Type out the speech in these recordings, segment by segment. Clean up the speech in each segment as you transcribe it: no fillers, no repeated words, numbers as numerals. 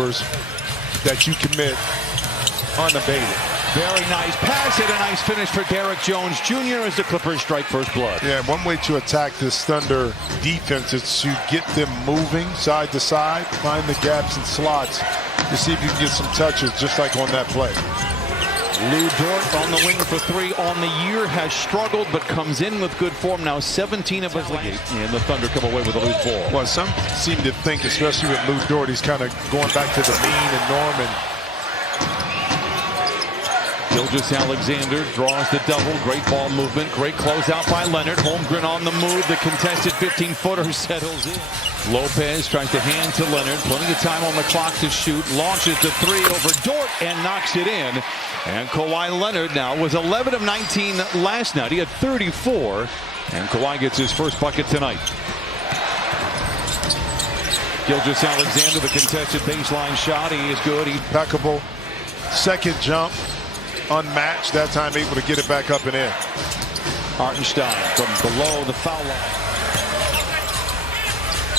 turnovers that you commit unabated. Very nice pass and a nice finish for Derrick Jones Jr. as the Clippers strike first blood. Yeah, one way to attack this Thunder defense is to get them moving side to side, find the gaps and slots to see if you can get some touches, just like on that play. Lou Dort on the wing for three on the year, has struggled but comes in with good form now. 17 of his last, and the Thunder come away with a loose ball. Well, some seem to think, especially with Lou Dort, he's kind of going back to the mean and norm. And Gilgeous-Alexander draws the double. Great ball movement. Great closeout by Leonard. Holmgren on the move. The contested 15-footer settles in. Lopez tries to hand to Leonard. Plenty of time on the clock to shoot. Launches the three over Dort and knocks it in. And Kawhi Leonard now was 11 of 19 last night. He had 34. And Kawhi gets his first bucket tonight. Gilgeous-Alexander, the contested baseline shot. He is good. Impeccable. Second jump. Unmatched, that time able to get it back up and in. Hartenstein from below the foul line.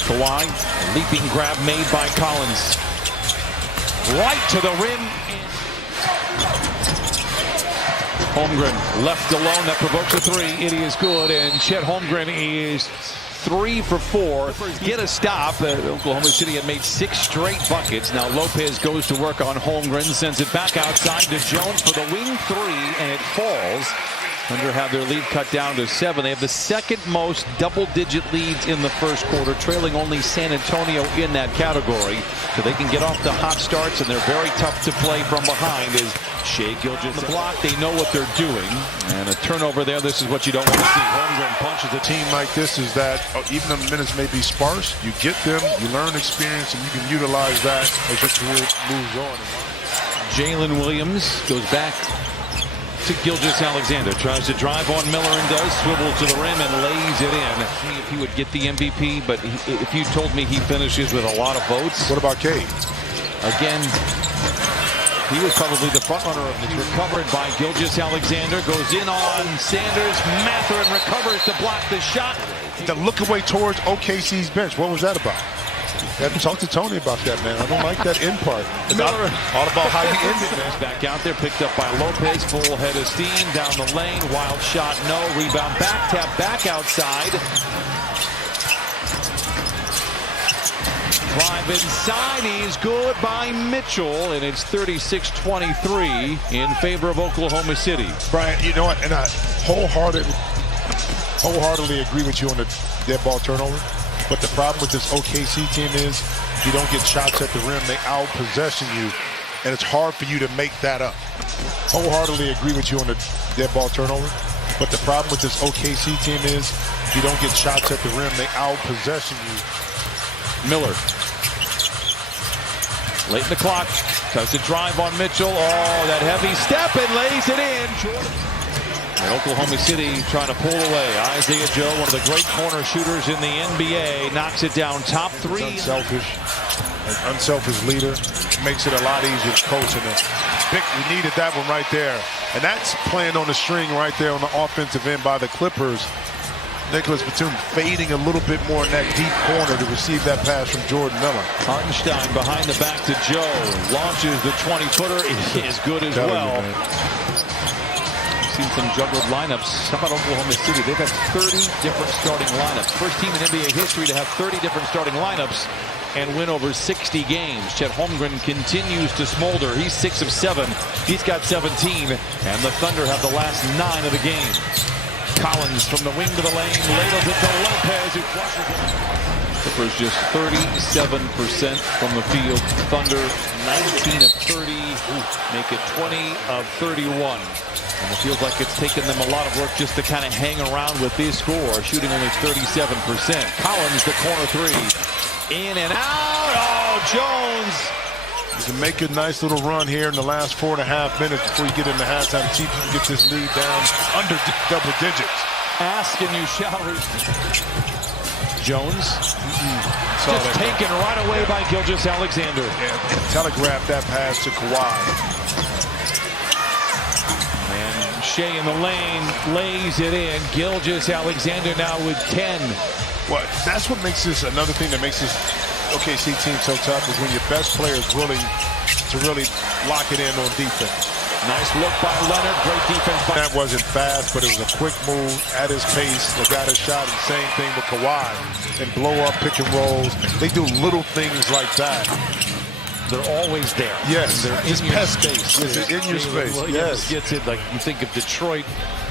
Kawhi, leaping grab made by Collins. Right to the rim. Holmgren left alone, that provokes a three. It is good, and Chet Holmgren is 3 for 4. Get a stop. Oklahoma City had made 6 straight buckets. Now Lopez goes to work on Holmgren, sends it back outside to Jones for the wing three, and it falls. Thunder have their lead cut down to 7. They have the second most double-digit leads in the first quarter, trailing only San Antonio in that category. So they can get off the hot starts, and they're very tough to play from behind. Is Shai Gilgeous on the block? They know what they're doing, and a turnover there. This is what you don't want to see. Holmgren punches a team like this is that even though the minutes may be sparse, you get them, you learn experience, and you can utilize that as your career moves on. Jalen Williams goes back to Gilgeous-Alexander, tries to drive on Miller and does, swivels to the rim and lays it in. If he would get the MVP, but if you told me he finishes with a lot of votes. What about Cade? Again, he was probably the front runner of this. Recovered by Gilgeous-Alexander, goes in on Sanders. Mathurin recovers to block the shot. The look away towards OKC's bench. What was that about? Talk to Tony about that, man. I don't like that end part. It's Miller, all about how you end it, man. Back out there, picked up by Lopez. Full head of steam down the lane. Wild shot, no. Rebound back, tap back outside. Drive inside, he's good by Mitchell, and it's 36-23 in favor of Oklahoma City. Brian, you know what? And I wholeheartedly agree with you on the dead ball turnover. But the problem with this OKC team is you don't get shots at the rim. They out-possession you, and it's hard for you to make that up. Wholeheartedly agree with you on the dead ball turnover. But the problem with this OKC team is you don't get shots at the rim. They out-possession you. Miller. Late in the clock. Tries to drive on Mitchell. Oh, that heavy step and lays it in. Jordan. And Oklahoma City trying to pull away. Isaiah Joe, one of the great corner shooters in the NBA, knocks it down. Top 3. An unselfish leader. Makes it a lot easier to coach. And we needed that one right there. And that's playing on the string right there on the offensive end by the Clippers. Nicholas Batum fading a little bit more in that deep corner to receive that pass from Jordan Miller. Hartenstein behind the back to Joe. Launches the 20-footer. It is good as well. Seen some juggled lineups. How about Oklahoma City? They've had 30 different starting lineups. First team in NBA history to have 30 different starting lineups and win over 60 games. Chet Holmgren continues to smolder. He's 6 of 7. He's got 17. And the Thunder have the last 9 of the game. Collins from the wing to the lane. Ladles it to Lopez, who flushes it. Clippers just 37% from the field. Thunder 19 of 30. Make it 20 of 31. And it feels like it's taken them a lot of work just to kind of hang around with this score, shooting only 37%. Collins, the corner three. In and out. Oh, Jones. You can make a nice little run here in the last 4.5 minutes before you get into halftime. See if you can get this lead down under double digits. Ask and you shall receive. Jones. Just taken right away by Gilgeous-Alexander. Yeah, telegraphed that pass to Kawhi. Shai in the lane, lays it in. Gilgeous-Alexander now with 10. Well, that's what makes this another thing that makes this OKC team so tough is when your best player is willing to really lock it in on defense. Nice look by Leonard. Great defense. That wasn't fast, but it was a quick move at his pace. They got his shot, and same thing with Kawhi. And blow up pick and rolls. They do little things like that. They're always there. Yes, they're in your space. Yes, in your space. Yes, gets it like you think of Detroit,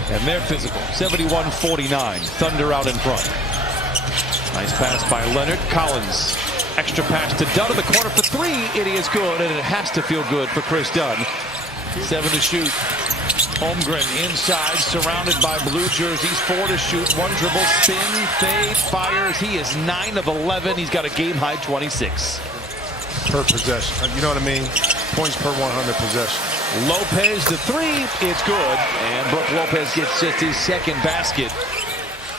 and they're physical. 71-49. Thunder out in front. Nice pass by Leonard. Collins. Extra pass to Dunn in the corner for three. It is good, and it has to feel good for Chris Dunn. 7 to shoot. Holmgren inside, surrounded by blue jerseys. 4 to shoot. 1 dribble, spin, fade, fires. He is 9 of 11. He's got a game-high 26. Per possession. You know what I mean? Points per 100 possession. Lopez, the 3. It's good. And Brook Lopez gets just his second basket.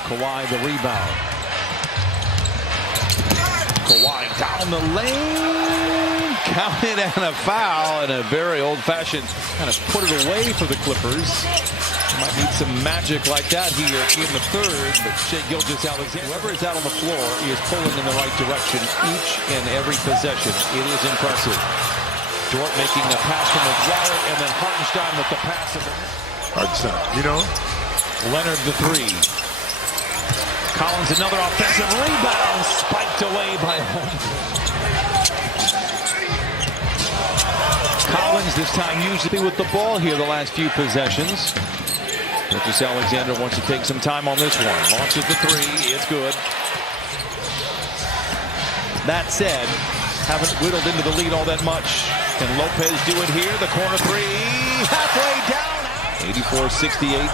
Kawhi, the rebound. Kawhi down the lane. Counted and a foul, and a very old-fashioned kind of put it away for the Clippers. Might need some magic like that here in the third, but Shai Gilgeous-Alexander, whoever is out on the floor, he is pulling in the right direction each and every possession. It is impressive. Dort making the pass from his wallet, and then Hartenstein with the pass. Hartenstein, you know? Leonard, the 3. Collins, another offensive rebound, spiked away by Holmgren. Collins this time usually with the ball here the last few possessions. Gilgeous-Alexander wants to take some time on this one. Launches the 3. It's good. That said, haven't whittled into the lead all that much. Can Lopez do it here? The corner 3. Halfway down. 84-68.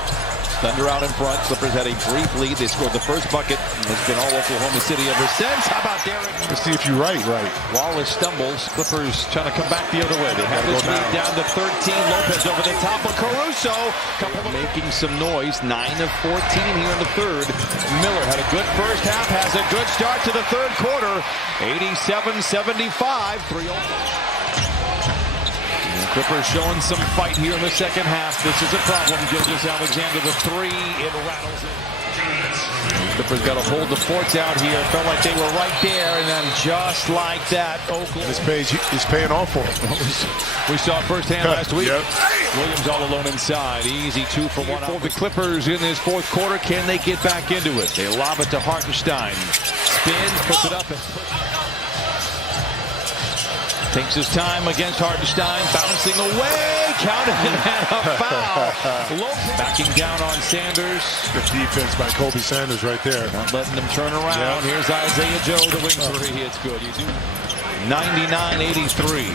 Thunder out in front. Clippers had a brief lead. They scored the first bucket. It's been all Oklahoma City ever since. How about Derek? Let's see if you're right. Wallace stumbles. Clippers trying to come back the other way. They have this lead down to 13. Lopez over the top of Caruso. Making some noise. 9 of 14 here in the third. Miller had a good first half. Has a good start to the third quarter. 87-75. 3-0. Clippers showing some fight here in the second half. This is a problem. Gilgeous-Alexander, the 3. It rattles it. Clippers got to hold the forts out here. Felt like they were right there, and then just like that, Oakland. This page is paying off for him. We saw it firsthand last week. Yep. Williams all alone inside. Easy 2 for 1. For the Clippers in this fourth quarter, can they get back into it? They lob it to Hartenstein. Spins, puts it up, and takes his time against Hartenstein, bouncing away, counted and a foul. Backing down on Sanders. Good defense by Kobe Sanders right there. Not letting him turn around. Yep. Here's Isaiah Joe, the wing 3. It's good. You do. 99-83.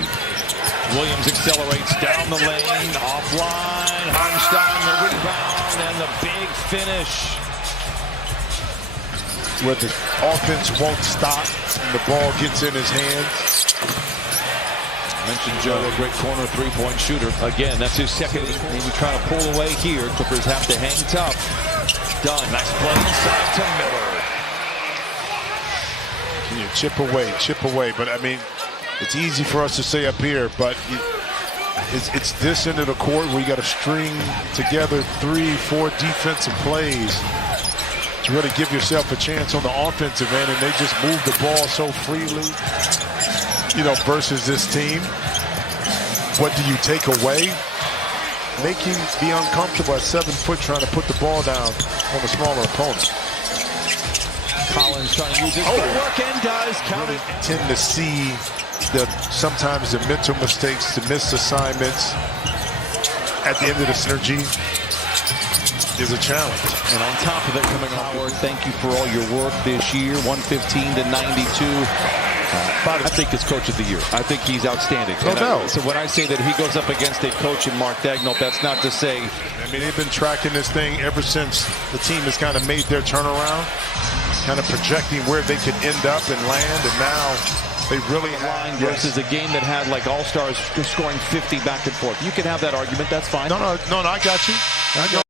Williams accelerates down the lane, offline. Hartenstein the rebound and the big finish. Where the offense won't stop and the ball gets in his hands. Mentioned Joe, a great corner three-point shooter. Again, that's his second. Maybe trying to pull away here. Clippers have to hang tough. Done. Nice play inside to Miller. Can you chip away? But I mean, it's easy for us to say up here, but it's this end of the court where you got to string together 3-4 defensive plays to really give yourself a chance on the offensive end, and they just move the ball so freely. You know, versus this team, what do you take away? Making be uncomfortable at 7 foot trying to put the ball down on a smaller opponent. Collins trying to use his footwork and does. Really tend to see sometimes the mental mistakes, the missed assignments at the end of the synergy is a challenge. And on top of it, coming Howard, thank you for all your work this year. 115-92. I think it's Coach of the Year. I think he's outstanding. No doubt. So when I say that he goes up against a coach in Mark Daigneault, that's not to say. I mean, they've been tracking this thing ever since the team has kind of made their turnaround, kind of projecting where they could end up and land, and now they really have. Versus a game that had like all-stars scoring 50 back and forth. You can have that argument. That's fine. No, I got you.